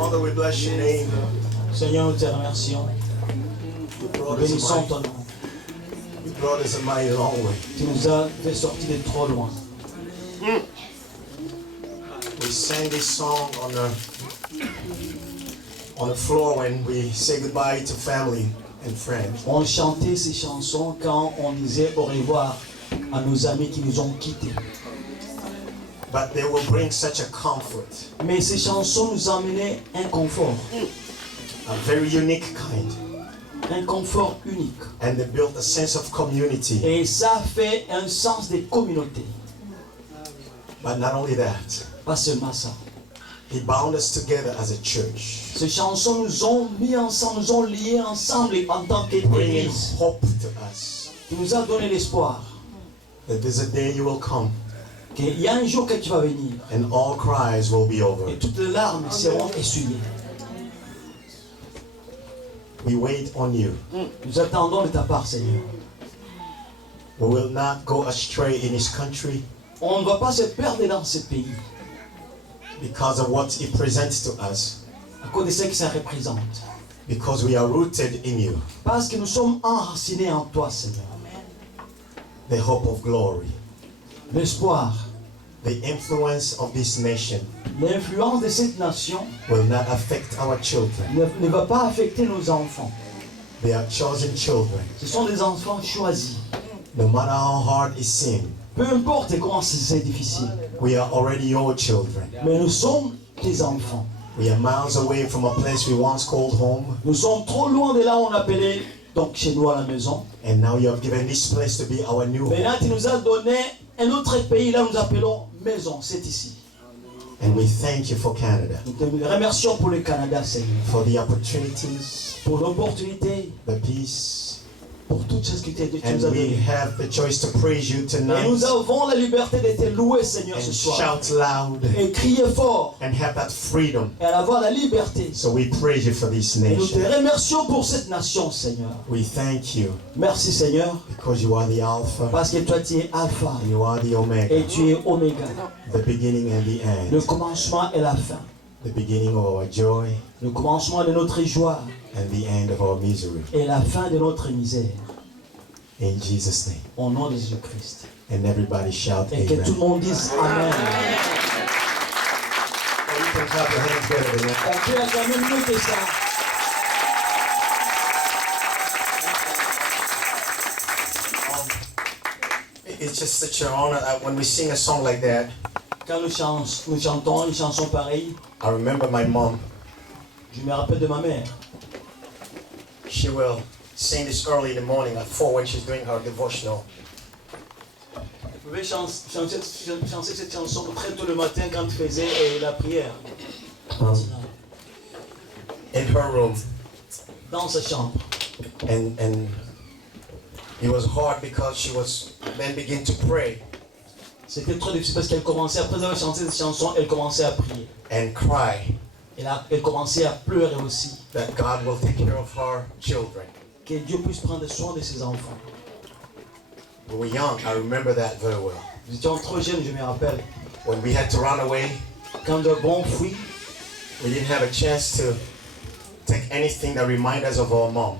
Father, we bless your name. Seigneur, nous te remercions. You Nous brought us bénissons a ton nom. mighty, you brought us a mighty long way. Tu nous as fait sortir de trop loin. We sang this song on the floor when we say goodbye to family and friends. On chantait ces chansons quand on disait au revoir à nos amis qui nous ont quittés. But they will bring such a comfort, Mais ces chansons nous amenaient un confort. a very unique kind. Un confort unique. And they built a sense of community. Et ça fait un sens de communauté. But not only that, Pas seulement ça. He bound us together as a church, Ces chansons nous ont mis ensemble, nous ont liés ensemble en tant bringing qu'Église. hope to us Tu nous as donné l'espoir that there's a day you will come qu'il y a un jour que tu vas venir and all cries will be over. et toutes les larmes seront essuyées. We wait on you. Nous attendons de ta part, Seigneur. We will not go astray in His country On ne va pas se perdre dans ce pays because of what He presents to us, à cause de ce que ça représente. because we are rooted in you, Parce que nous sommes enracinés en toi, Seigneur. the hope of glory, L'espoir, the influence of this nation l'influence de cette nation will not affect our children. ne va pas affecter nos enfants. They are chosen children. Ce sont des enfants choisis. No matter how hard it seems, Peu importe comment c'est difficile. we are already your children. Mais nous sommes tes enfants. We are miles away from a place we once called home, Nous sommes trop loin de là où on appelait donc chez nous à la maison. and now you have given this place to be our new home. Maintenant, tu nous as donné un autre pays, là nous appelons maison, c'est ici. And we thank you for Canada, Nous te remercions pour le Canada, Seigneur. for the opportunities, Pour l'opportunité, the peace, pour toutes ces que tu and nous as we données. have the choice to praise you Et tonight nous avons la liberté de te louer, Seigneur, and ce soir. shout loud Et crier fort. and have that freedom. Et avoir la liberté. So we praise you for this Et nous te nation. remercions pour cette nation, Seigneur. We thank you Merci, Seigneur, because you are the Alpha parce que toi, tu es Alpha and you are the et Omega, tu es Oméga. the beginning and the Le end, commencement et la fin. the beginning of our joy Le commencement de notre joie and the end of our misery. et la fin de notre misère. In Jesus' name. Au nom de Jésus-Christ. And everybody shout Et que tout le amen. monde dise Amen. Oh, you can clap your hands better than that. On peut acclamer mieux que ça. It's just such an honor when we sing a song like that. Quand nous chantons une chanson pareille, I remember my mom. je me rappelle de ma mère. She will sing this early in the morning at 4 when she's doing her devotional. Elle pouvait chanter cette chanson très tôt le matin quand elle faisait la prière. In her room. Dans sa chambre. And it was hard because she was then begin to pray C'était trop difficile parce qu'elle commençait, après avoir chanté cette chanson, elle commençait à prier. and cry Elle commençait à pleurer aussi. that God will take care of her children. Que Dieu puisse prendre soin de ses enfants. We were young, I remember that very well. Nous étions trop jeunes, je me rappelle. When we had to run away, Quand nous avons fui, we didn't have a chance to take anything that reminded us of our mom.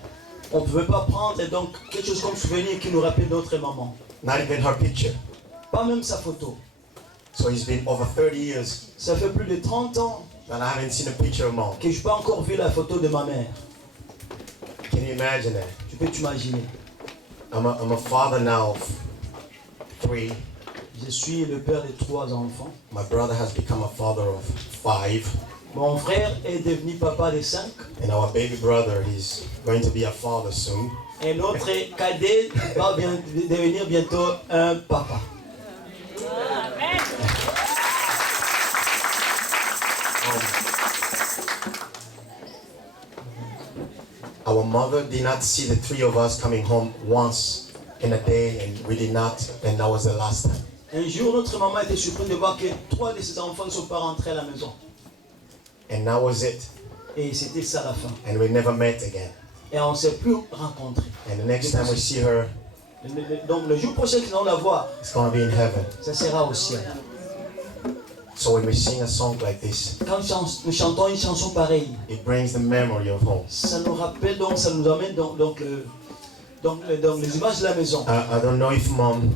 on ne pouvait pas prendre donc quelque chose comme souvenir qui nous rappelle notre maman. Not even her picture. Pas même sa photo. So it's been over 30 years Ça fait plus de 30 ans that I haven't seen a picture of mom. que je n'ai pas encore vu la photo de ma mère. Can you imagine that? Tu peux t'imaginer. I'm a father now of 3. Je suis le père de 3 enfants. My brother has become a father of 5. Mon frère est devenu papa de 5. And our baby brother, he's going to be a father soon. Et notre cadet va devenir bientôt un papa. Our mother did not see the 3 of us coming home once in a day, and we did not, and that was the last time. Un jour, notre maman était surprise de voir que 3 de ses enfants ne sont pas rentrés à la maison. And that was it. Et c'était ça la fin. And we never met again. Et on ne s'est plus rencontrés. And the next time we see her, Donc le jour prochain que nous allons la voir, it's going to be in heaven. ça sera au ciel. So when we sing a song like this, Quand nous chantons une chanson pareille, it brings the memory of home. ça nous rappelle, donc ça nous amène donc les images de la maison. I don't know if mom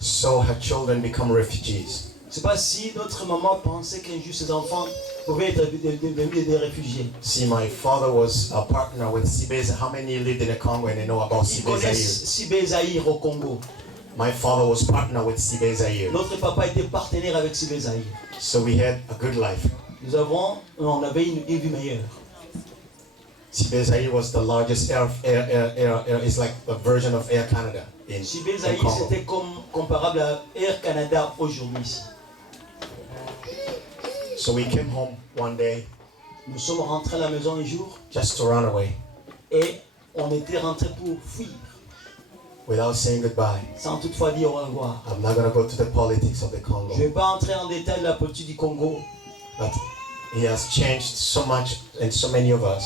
saw her children become refugees. Je ne sais pas si notre maman pensait qu'un jour ses enfants pouvaient être devenus des réfugiés. See, my father was a partner with Sibé. How many lived in the Congo and they know about Ils Sibé connaissent Zaire? Sibé Zaïre au Congo. My father was partner with Sibé Zaire. Notre papa était partenaire avec Sibé Zaïre. So we had a good life. On avait une vie meilleure. Sibé Zaire was the largest air. It's like a version of Air Canada in Sibé Zaïre, Congo. c'était comparable à Air Canada aujourd'hui. So we came home one day Nous sommes rentrés à la maison un jour just to run away et on était rentrés pour fuir, without saying goodbye. sans toutefois dire au revoir. I'm not going to go to the politics of the Congo, Je ne vais pas entrer en détail de la politique du Congo. but he has changed so much and so many of us.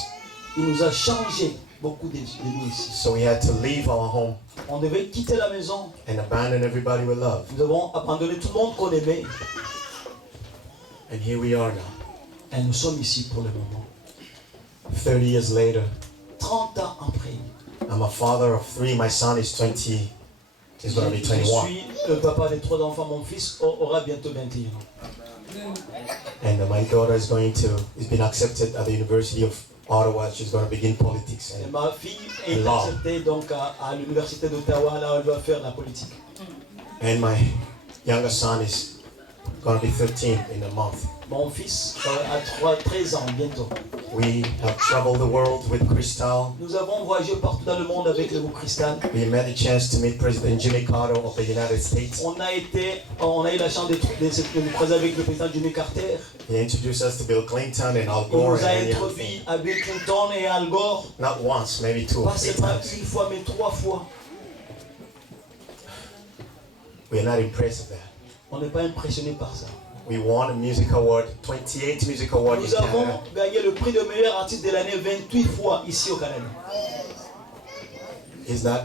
Il nous a changé beaucoup de nous ici. So we had to leave our home On devait quitter la maison. and abandon everybody we love. Nous avons abandonné tout le monde qu'on aimait. And here we are now, Et nous sommes ici pour le moment. 30 years later. 30 ans après. I'm a father of 3. My son is 20. He's going to be Je 21. suis le papa des 3 enfants. Mon fils aura bientôt 21 ans. And my daughter is been accepted at the University of Ottawa. She's going to begin politics. Et And, ma fille est Law. acceptée donc à l'université d'Ottawa. Là, elle va faire la politique. and my younger son is going to be 13 in a month. Mon fils a 13 ans bientôt. We have traveled the world with Crystal. Nous avons voyagé partout dans le monde avec le groupe Cristal. We had a chance to meet President Jimmy Carter of the United States. On a eu la chance de nous croiser avec le président Jimmy Carter. He introduced us to Bill Clinton and Al Il Gore nous a and many other introduit things. à Bill Clinton et Al Gore. Not once, maybe 2 or Pas 3 seulement times. une fois, mais 3 fois. We are not impressed with that. On n'est pas impressionné par ça. We won a music award, 28 music awards in Nous avons Canada. gagné le prix de meilleur artiste de l'année 28 fois ici au Canada.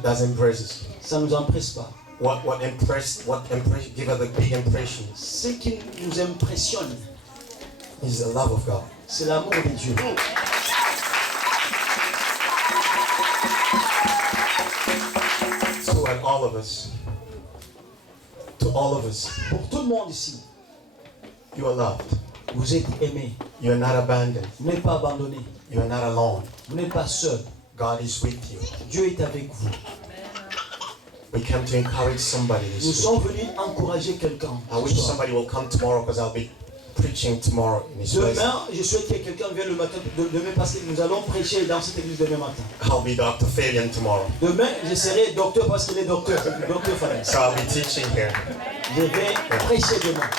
Doesn't impress us. Ça ne nous impresse pas. What impressed? Give us a big impression Ce qui nous impressionne, is the love of God. c'est l'amour de Dieu. To all of us, Pour tout le monde ici, you are loved. vous êtes aimés. You are not abandoned. Vous n'êtes pas abandonnés. You are not alone. Vous n'êtes pas seuls. God is with you. Dieu est avec vous. We came to encourage somebody Nous this week. sommes venus encourager quelqu'un. I wish somebody will come tomorrow because I'll be preaching tomorrow in his place. Demain, je souhaite que quelqu'un vienne le matin, demain parce que nous allons prêcher dans cette église demain matin. I'll be Dr. Fabian tomorrow. Demain, je serai docteur parce qu'il est docteur, docteur Fabian. So I'll be teaching here. Je vais prêcher demain.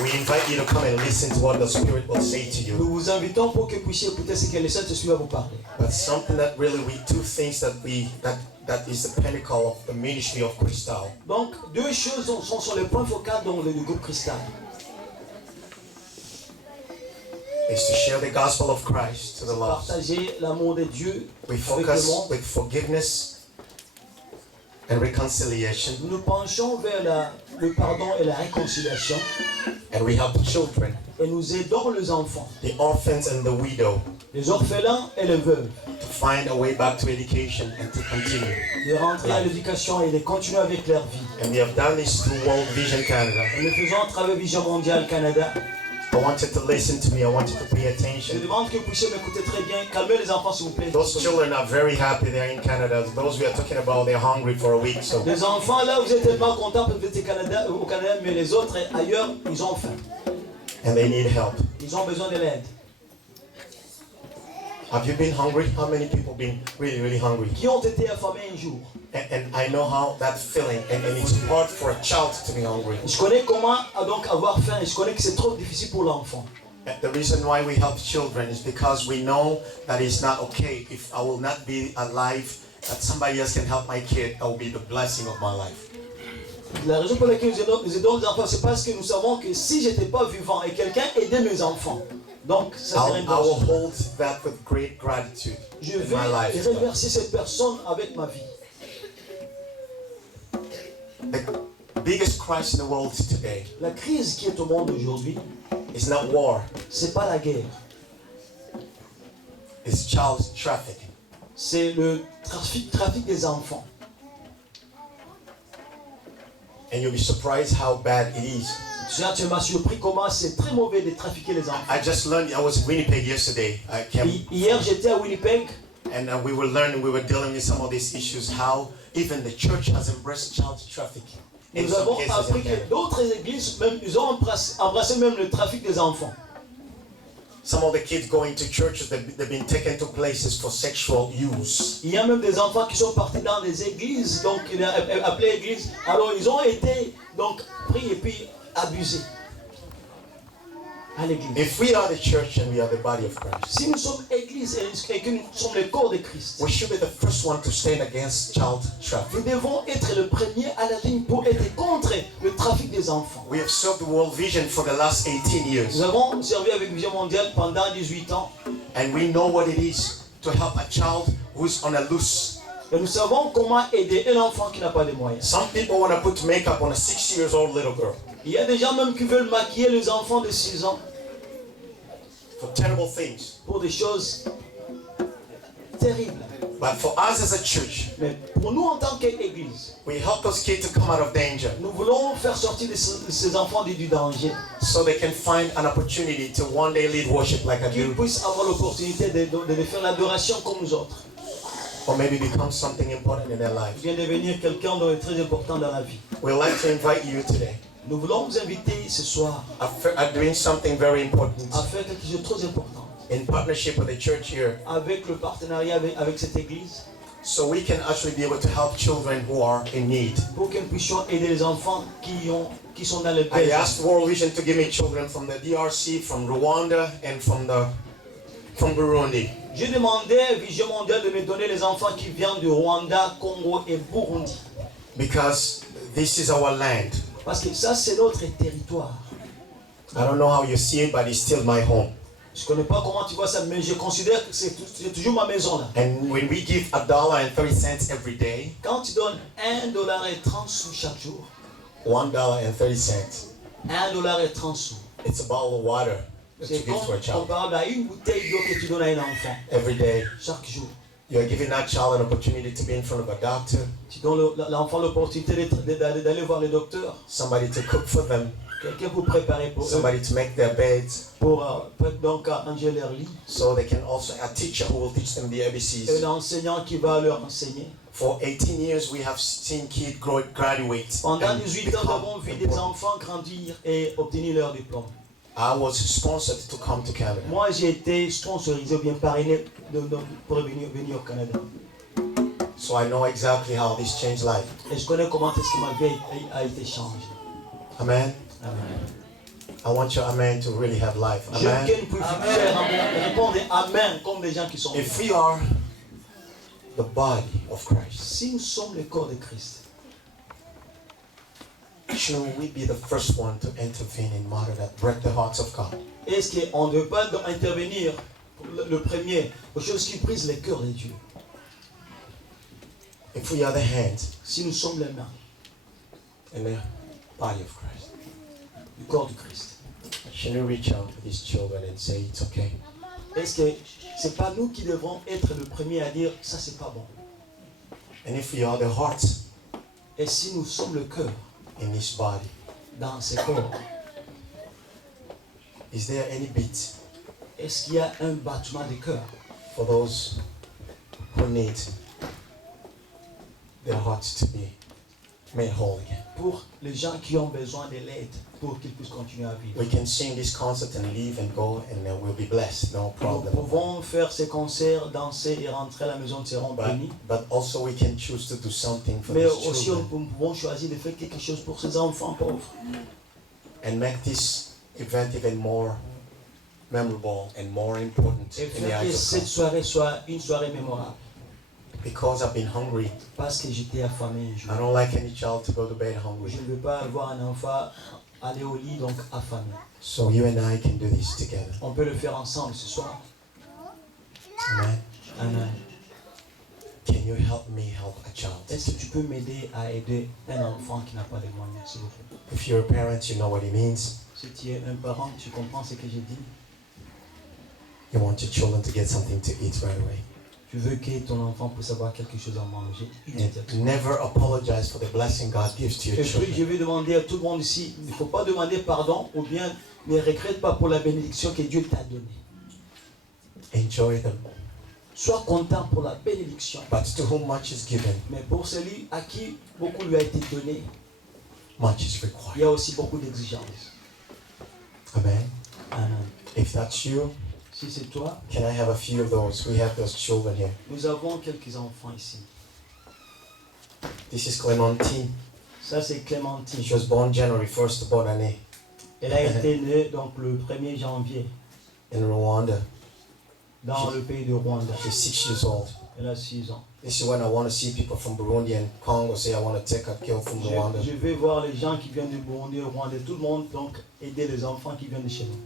We invite you to come and listen to what the Spirit will say to you. Nous vous invitons pour que vous puissiez écouter ce que le Saint-Esprit va vous parler. But something that really two things that is the pinnacle of the ministry of Crystal. Donc, deux choses sont sur le point focal dans le groupe Cristal. Is to share the gospel of Christ to the lost. Partager l'amour de Dieu We avec le focus monde. with forgiveness and reconciliation, Nous nous penchons vers le pardon et la réconciliation and we help children, et nous aidons les enfants, the orphans and the widow, les orphelins et les veuves, to find a way back to education and to continue. de rentrer à l'éducation et de continuer avec leur vie. And we have done this through World Vision Canada. Et nous faisons à travers Vision Mondiale Canada. I want you to listen to me. I want you to pay Je attention. demande que vous puissiez m'écouter très bien. Calmez les enfants s'il vous plaît. Those children are very happy they're in Canada. Those we are talking about, they're hungry for a week. So Les enfants là, vous êtes tellement contents parce que vous êtes au Canada, mais les autres ailleurs, ils ont faim. and they need help. Ils ont besoin de l'aide. Have you been hungry? How many people been really, really hungry? Qui ont été affamés un jour. And I know how that feeling, and it's hard for a child to be hungry. Je connais comment donc avoir faim. Je connais que c'est trop difficile pour l'enfant. And the reason why we help children is because we know that it's not okay. If I will not be alive, that somebody else can help my kid, that will be the blessing of my life. La raison pour laquelle nous aidons les enfants, c'est parce que nous savons que si j'étais pas vivant et quelqu'un aidait mes enfants, donc ça serait une I will bonne chose. hold that with great gratitude Je in vais my life. remercier cette personne avec ma vie. The biggest crisis in the world today La crise qui est au monde aujourd'hui, is not war, c'est pas la guerre, it's child trafficking. c'est le trafic des enfants. And you'll be surprised how bad it is. Tu m'as surpris comment c'est très mauvais de trafiquer les enfants. I just learned, I was in Winnipeg yesterday. I came, Hier, j'étais à Winnipeg. and we were learning, we were dealing with some of these issues, how even the church has embraced child trafficking. In Nous some avons cases appris in que Canada. d'autres églises, même, ils ont embrassé même le trafic des enfants. Some of the kids going to churches, they've been taken to places for sexual use. Il y a même des enfants qui sont partis dans des églises, donc il a appelé église. Alors ils ont été donc pris et puis abusés à l'église. If we are the church and we are the body of Christ, Si nous sommes église et que nous sommes le corps de Christ, we should be the first one to stand against child nous trafficking. devons être le premier à la ligne pour être contre le trafic des enfants. We have served the World Vision for the last 18 Nous years, avons servi avec Vision Mondiale pendant 18 ans and we know what it is to help a child who's on a loose. et nous savons comment aider un enfant qui n'a pas de moyens. Some people want to put makeup on a 6-year-old little girl Il y a des gens même qui veulent maquiller les enfants de 6 ans for terrible things. pour des choses terribles. But for us as a church, Mais pour nous en tant qu'église, we help those kids to come out of danger nous voulons faire sortir ces enfants du danger, so they can find an opportunity to one day lead worship like I qu'ils do, puissent avoir l'opportunité de faire l'adoration comme nous autres, or maybe become something important in their life. vient devenir quelqu'un de très important dans la vie. We'd like to invite you today Nous voulons vous inviter ce soir at doing something very important à faire quelque chose de très important in partnership with the church here, avec le partenariat avec cette église so we can actually be able to help children who are in need. pour que nous puissions aider les enfants qui sont dans le I besoin. asked World Vision to give me children from the DRC, from Rwanda, and from Burundi. J'ai demandé à Vision Mondiale de me donner les enfants qui viennent du Rwanda, Congo et Burundi. Because this is our land. Parce que ça, c'est notre territoire. I don't know how you see it, but it's still my home. Je ne connais pas comment tu vois ça, mais je considère que c'est toujours ma maison là. And when we give $1.30 every day, Quand tu donnes $1.30 chaque jour, $1.30, $1.30, it's a bottle of water that you c'est give to a child comparable à une bouteille d'eau que tu donnes à un enfant every day. chaque jour. You're giving that child an opportunity to be in front of a doctor, Tu donnes l'enfant l'opportunité d'aller voir le docteur, somebody to cook for them, quelqu'un pour préparer pour eux, somebody to make their beds, pour donc ranger leur lit, so they can also, a teacher who will teach them the un ABCs. enseignant qui va leur enseigner. For 18 years, we have seen kids graduate. Pendant and 18 ans, nous become avons vu des important. enfants grandir et obtenir leur diplôme. I was sponsored to come to Canada. Moi, j'ai été sponsorisé ou bien parrainé pour venir au Canada. So I know exactly how this changed life. Et je connais comment est-ce que ma vie a été changée. Amen. Amen. I want your amen to really have life. Je veux Amen. que nous puissions répondre Amen comme des gens qui sont If vivants. we are the body of Christ, Si nous sommes le corps de Christ, shouldn't we be the first one to intervene in matter that break the hearts of God? est-ce qu'on ne doit pas intervenir le premier aux choses qui brisent les cœurs de Dieu? If we are the hands Si nous sommes les mains in the body of Christ, du corps du Christ, shouldn't we reach out to these children and say it's okay? est-ce que c'est pas nous qui devrons être le premier à dire ça c'est pas bon? And if we are the hearts Et si nous sommes le cœur in this body, dans ces corps, is there any beat est-ce qu'il y a un battement de cœur for those who need their hearts to be made whole again? pour les gens qui ont besoin de l'aide pour qu'ils puissent continuer à vivre? We can sing this concert and leave and go and we'll be blessed, no Nous problem. pouvons faire ces concerts, danser et rentrer à la maison, nous serons bénis. But also we can choose to do something for Mais these aussi, children nous pouvons choisir de faire quelque chose pour ces enfants pauvres. and make this event even more memorable and more important Et in the faire que eyes of cette God. soirée soit une soirée mémorable. Because I've been hungry. Parce que j'étais affamé un jour. I don't like any child to go to bed Je hungry. ne veux pas voir un enfant aller au lit donc affamé. So you and I can do this together. On peut le faire ensemble ce soir. Amen. Amen. Can you help me help a child? Est-ce que tu peux m'aider à aider un enfant qui n'a pas les moyens, s'il vous plaît? If you're a parent, you know what it means. Si tu es un parent, tu comprends ce que j'ai dit. You want your children to get something to eat right away. Tu veux que ton enfant puisse avoir quelque chose à manger And immédiatement. never apologize for the blessing God gives to your Et puis, je children. vais demander à tout le monde ici, il ne faut pas demander pardon ou bien ne regrette pas pour la bénédiction que Dieu t'a donnée. Enjoy them. Sois content pour la bénédiction. But to whom much is given, Mais pour celui à qui beaucoup lui a été donné, much is il y required. a aussi beaucoup d'exigences. Amen. Amen. If that's you, Si c'est toi, can I have a few of those? We have those children here. nous avons quelques enfants ici. This is Clementine. Ça, c'est Clémentine. She was born January 1st, bonne année, Elle a été née donc le 1er janvier in Rwanda. dans le pays de Rwanda. She's 6 years old. Elle a 6 ans. This is when I want to see people from Burundi and Congo say, I want to take a girl from Rwanda. Je vais voir les gens qui viennent du Burundi, du Rwanda, tout le monde, donc aider les enfants qui viennent de chez nous.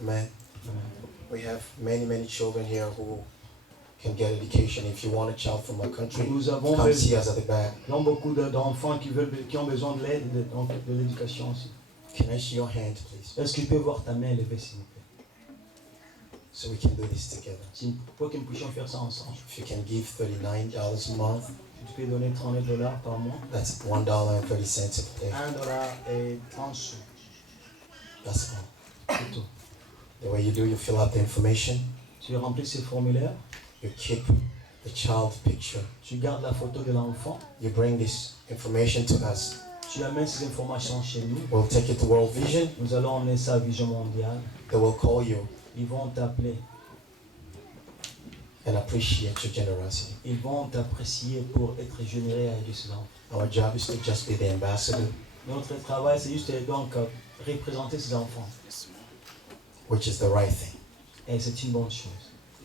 Amen. Amen. We have many children here who can get education. If you want a child from our country, Nous avons come see us at the back. beaucoup d'enfants qui ont besoin de l'aide, de l'éducation aussi. Can I see your hand, please? Est-ce que tu peux voir ta main levée, s'il vous plaît? So we can do this together. Pour que nous puissions faire ça ensemble. If you can give $39 a month, Si tu peux donner $39 par mois, that's $1.30 a day. $1.30. That's all. C'est tout. The way you do, you fill out the information, Tu remplis ce formulaire, you keep the child picture, tu gardes la photo de l'enfant, you bring this information to us. tu amènes ces informations chez nous. We'll take it to World Vision. Nous allons emmener ça à Vision Mondiale. They will call you Ils vont t'appeler. and appreciate your generosity. Ils vont t'apprécier pour être généreux à aider ces enfants. Our job is to just be the ambassador, Notre travail, c'est juste donc représenter ces enfants. which is the right thing. Et c'est une bonne chose.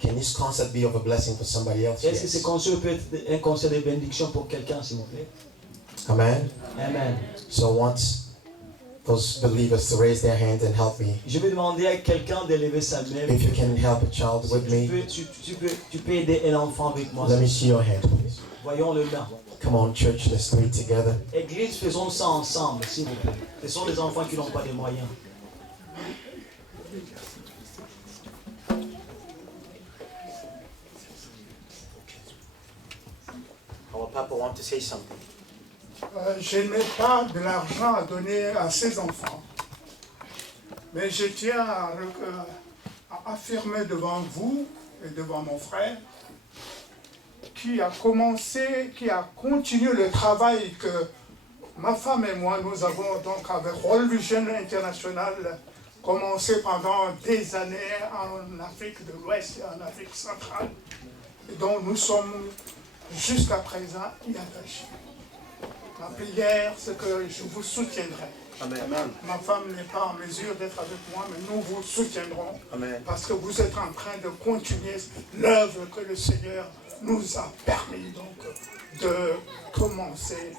Can this concert be of a blessing for somebody else? Est-ce que ce Yes. concert peut être un concert de bénédiction pour quelqu'un, s'il vous plaît? Amen. Amen. So I want those believers to raise their hand and help me. Je vais demander à quelqu'un de lever sa main. If you can help a child Si with tu, me, peux, tu peux aider un enfant avec moi. let me see your hand, please. Voyons le main. Come on, church, let's do it together. Église, faisons ça ensemble, s'il vous plaît. Ce sont des enfants qui n'ont pas de moyens. Our Papa want to say something. Je n'ai pas de l'argent à donner à ces enfants, mais je tiens à affirmer devant vous et devant mon frère qui a commencé, qui a continué le travail que ma femme et moi, nous avons donc avec World Vision International commencé pendant des années en Afrique de l'Ouest et en Afrique centrale, et dont nous sommes jusqu'à présent y attachés. Ma prière, c'est que je vous soutiendrai. Amen. Ma femme n'est pas en mesure d'être avec moi, mais nous vous soutiendrons. Amen. Parce que vous êtes en train de continuer l'œuvre que le Seigneur nous a permis donc de commencer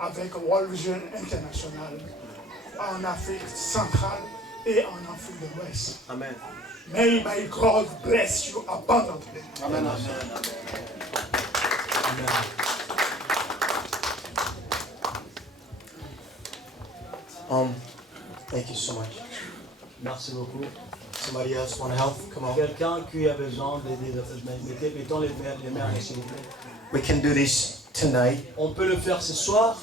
avec World Vision International en Afrique centrale et en Afrique de l'Ouest. Amen. May my God bless you abundantly. Amen. Amen. Thank you so much. Merci beaucoup. Somebody else want to help? Come on. Quelqu'un qui a besoin d'aider, mettons les mains, s'il vous plaît. We can do this tonight. On peut le faire ce soir.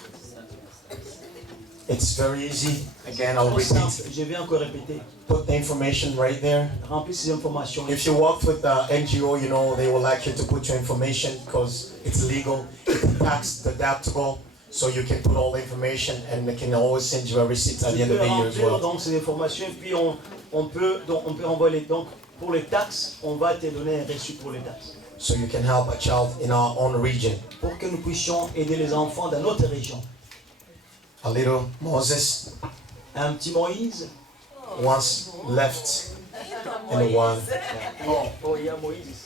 It's very easy. Again, I'll C'est repeat. simple. Je vais encore répéter. Put the information right there. Remplis ces informations. If you work with the NGO, you know they will like you to put your information because it's legal, it's tax deductible, so you can put all the information and they can always send you a receipt at the Tu end of peux the year as remplir well. donc ces informations et puis on peut envoyer donc pour les taxes, on va te donner un reçu pour les taxes. So you can help a child in our own region. Pour que nous puissions aider les enfants dans notre région. A little Moses Un petit Moïse. once left in the wild. Oh, il y a Moïse.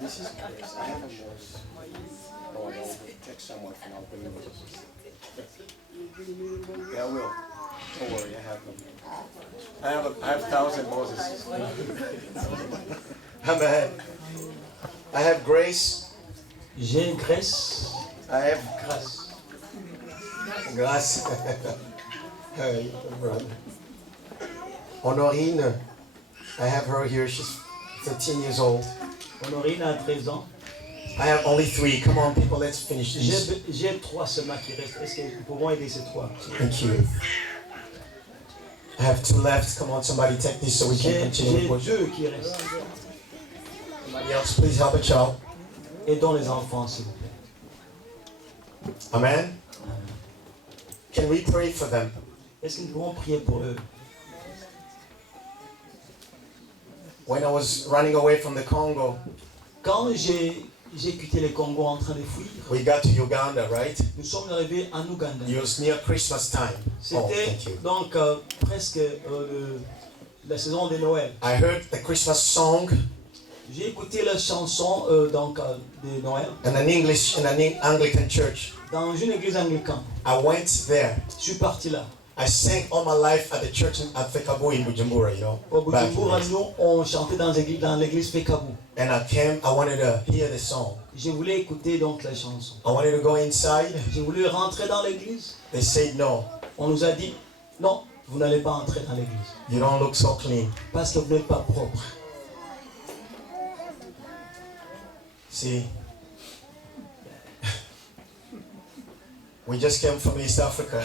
This is nice. I have a Moses. Oh, I'll text someone and I'll bring Moses. Yeah, I will. Don't worry, I have them. I have 1,000 Moses. Amen. I have grace. J'ai graisse. I have Grâce. grace. Hey, brother. Honorine, I have her here. She's 13 years old. Honorine a 13 ans. I have only 3. Come on, people, let's finish this. J'ai 3 seulement qui restent. Est-ce que nous pouvons aider ces 3? Thank you. I have 2 left. Come on, somebody take this so we can continue. J'ai with worship. 2 qui restent. Somebody else, please help a child. Aidons les enfants, s'il vous plaît. Amen. Can we pray for them? Est-ce que nous pouvons prier pour eux? When I was running away from the Congo, Quand j'ai quitté le Congo en train de fuir, we got to Uganda, right? nous sommes arrivés en Ouganda. It was near Christmas time. Oh, C'était thank you. donc presque la saison de Noël. I heard the Christmas song J'ai écouté la chanson de Noël in an Anglican church. dans une église anglicane. I went there. Je suis parti là. I sang all my life at the church at Fekabu in Bujumbura, you know. Au back in Bujumbura, the days. nous, on chantait dans l'église Fekabu. And I wanted to hear the song. Je voulais écouter donc la chanson. I wanted to go inside. Je voulais rentrer dans l'église. They said no, On nous a dit, non, vous n'allez pas entrer dans l'église. you don't look so clean. Parce que vous n'êtes pas propre. See, we just came from East Africa.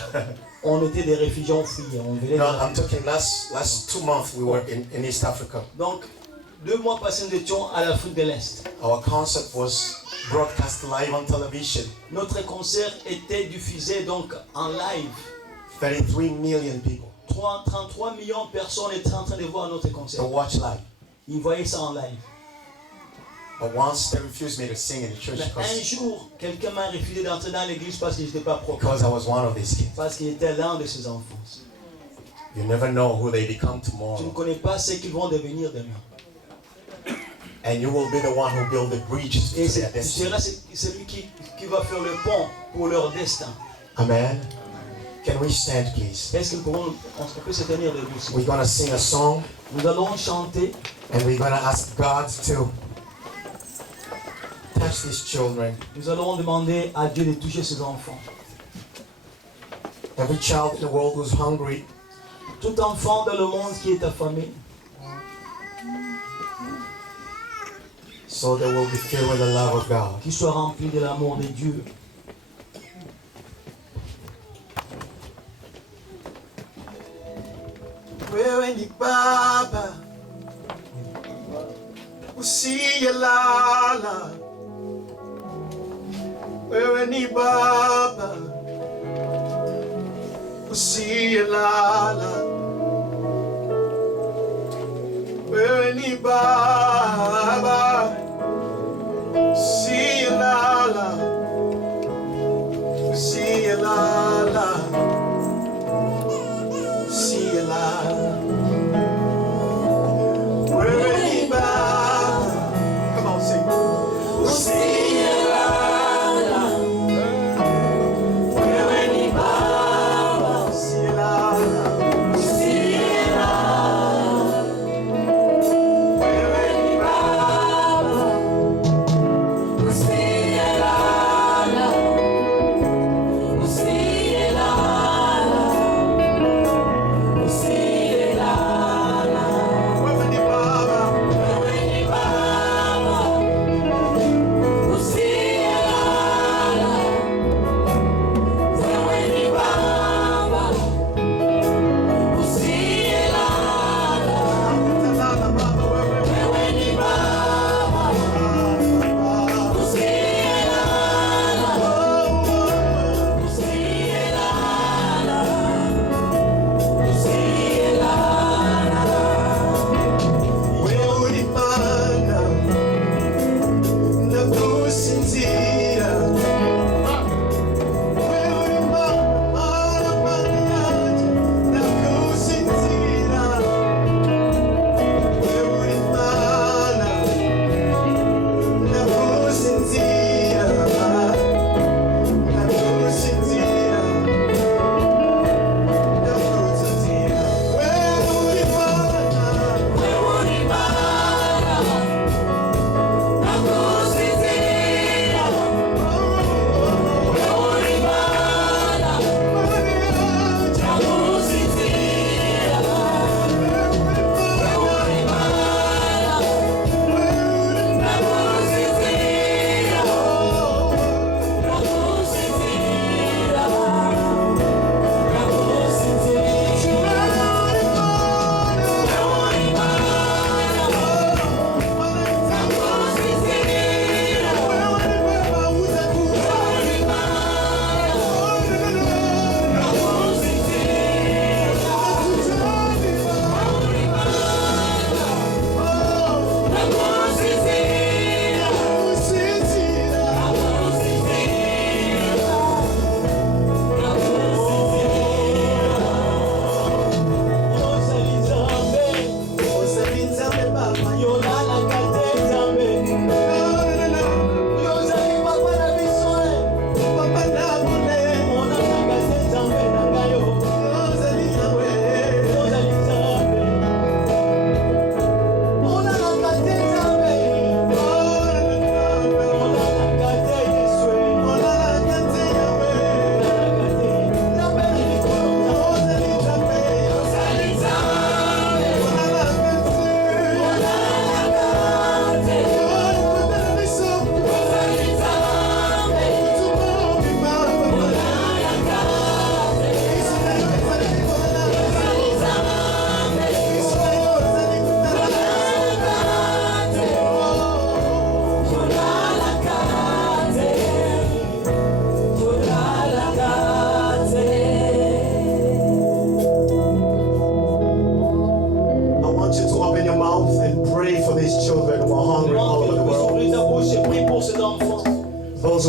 On était des réfugiés enfouis. On venait No, de- I'm talking last 2 months we were in East Africa. Donc, 2 mois passés, nous étions à l'Afrique de l'Est. Our concert was broadcast live on television. Notre concert était diffusé donc en live. 33 million people 33 millions de personnes étaient en train de voir notre to concert. watch live. Ils voyaient ça en live. But once they refused me to sing in the church Mais un jour, quelqu'un m'a refusé d'entrer dans l'église parce que je n'étais pas propre. because I was one of these kids. Parce qu'il était l'un de ses enfants. You never know who they become Tu ne tomorrow. connais pas ce qu'ils vont devenir demain. And you will be the one who build the bridges Et to their tu destiny. seras celui qui va faire le pont pour leur destin. Amen. Can we stand, please? Est-ce qu'on peut se tenir debout? s'il vous We're going to sing a song plaît? Nous allons chanter and we're going to ask God to touch these children. Nous allons demander à Dieu de toucher ses enfants. Every child in the world who's hungry, Tout enfant dans le monde qui est affamé, so they will be filled with the love of God. qui soit rempli de l'amour de Dieu. Wewe ni Baba, usiyelala. Wewe ni Baba, usiyelala. Wewe ni Baba, usiyelala, usiyelala, usiyelala. Wewe ni Baba. Come on, sing. Usiyelala. Wewe ni Baba. Usiyelala.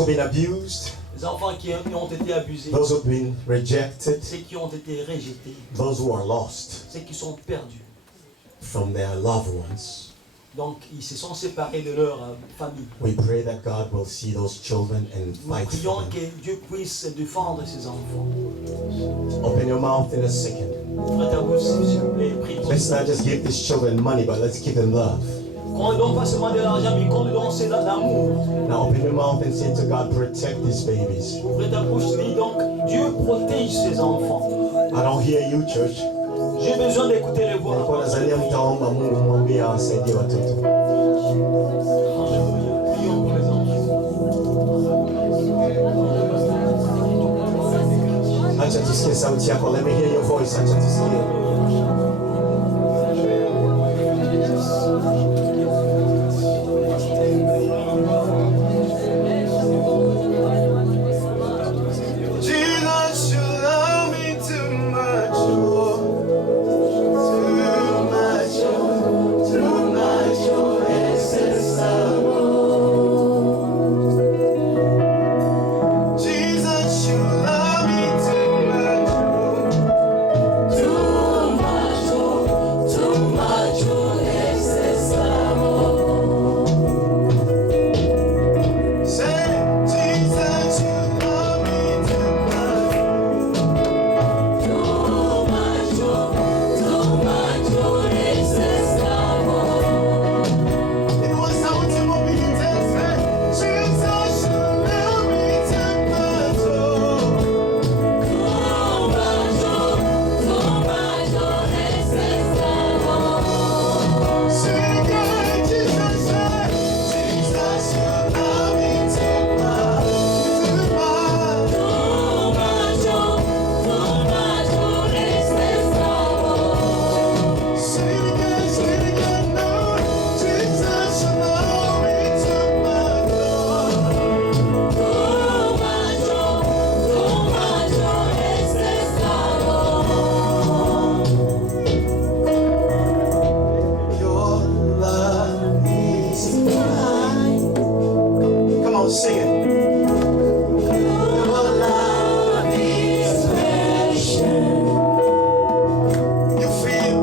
who've been abused, les enfants qui ont été abusés, those who've been rejected, ceux qui ont été rejetés, those who are lost ceux qui sont perdus. from their loved ones. Donc, ils se sont séparés de leur famille. We pray that God will see those children and Nous fight prions for them. que Dieu puisse défendre ses enfants. Open your mouth in a second. Ouvrez ta bouche, s'il vous plaît, prie pour Let's ça. not just give these children money, but let's give them love. Qu'on ne donne pas seulement de l'argent, mais qu'on nous donne c'est l'amour. Now open your mouth and say to God, protect these babies. Ouvrez ta bouche, dis donc, Dieu protège ses enfants. I don't hear you, church. J'ai besoin d'écouter les voix. Nilikuwa nazania mtaomba Mungu mwambie awasaidie watoto. Alléluia. Prions pour les enfants. Acha tusikie sauti yako. Let me hear your voice. Acha tusikie. Jesus, you love me too much, oh, too much, oh, ese amor. Jesus, you love me too much, oh, too much, oh, ese amor. Say, Jesus, you love me too much. It was how to move me to say, Jesus, you love me too much, oh. Sing again, Jesus, say, Jesus, you love me too much, too much. Sing it again, no. Jesus, you love me too much, oh. Your love is mine. Come on, sing it. Your love is precious. You feel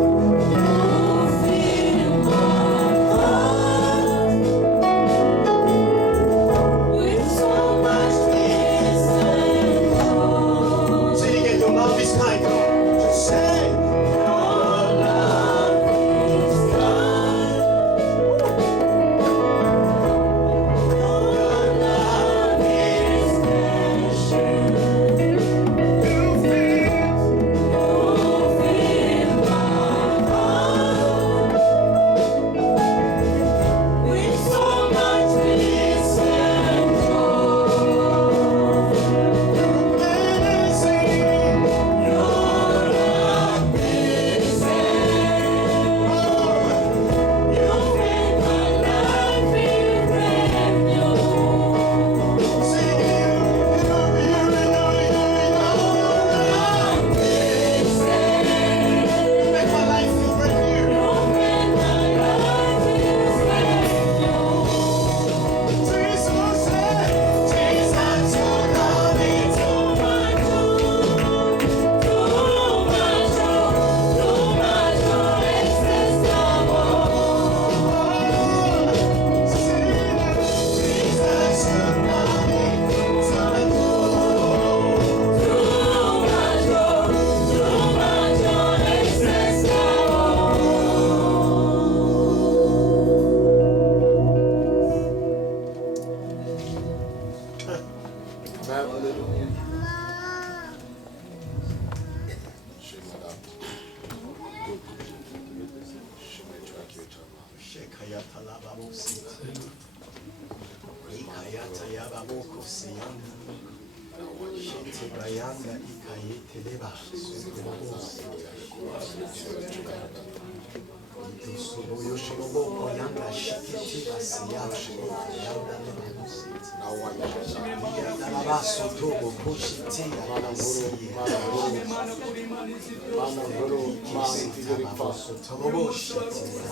say it again. Your love is kind. Come on, just say. Your love is kind. Your love is precious. You feel. Mana guru, mana tijeri faso.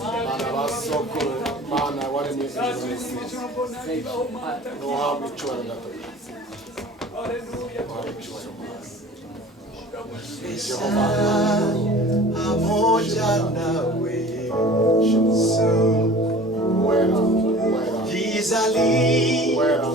Mana basoko, mana wale miezi. No hawi chwala gato. Pamoja nawe Yesu, Wera, giza li wera,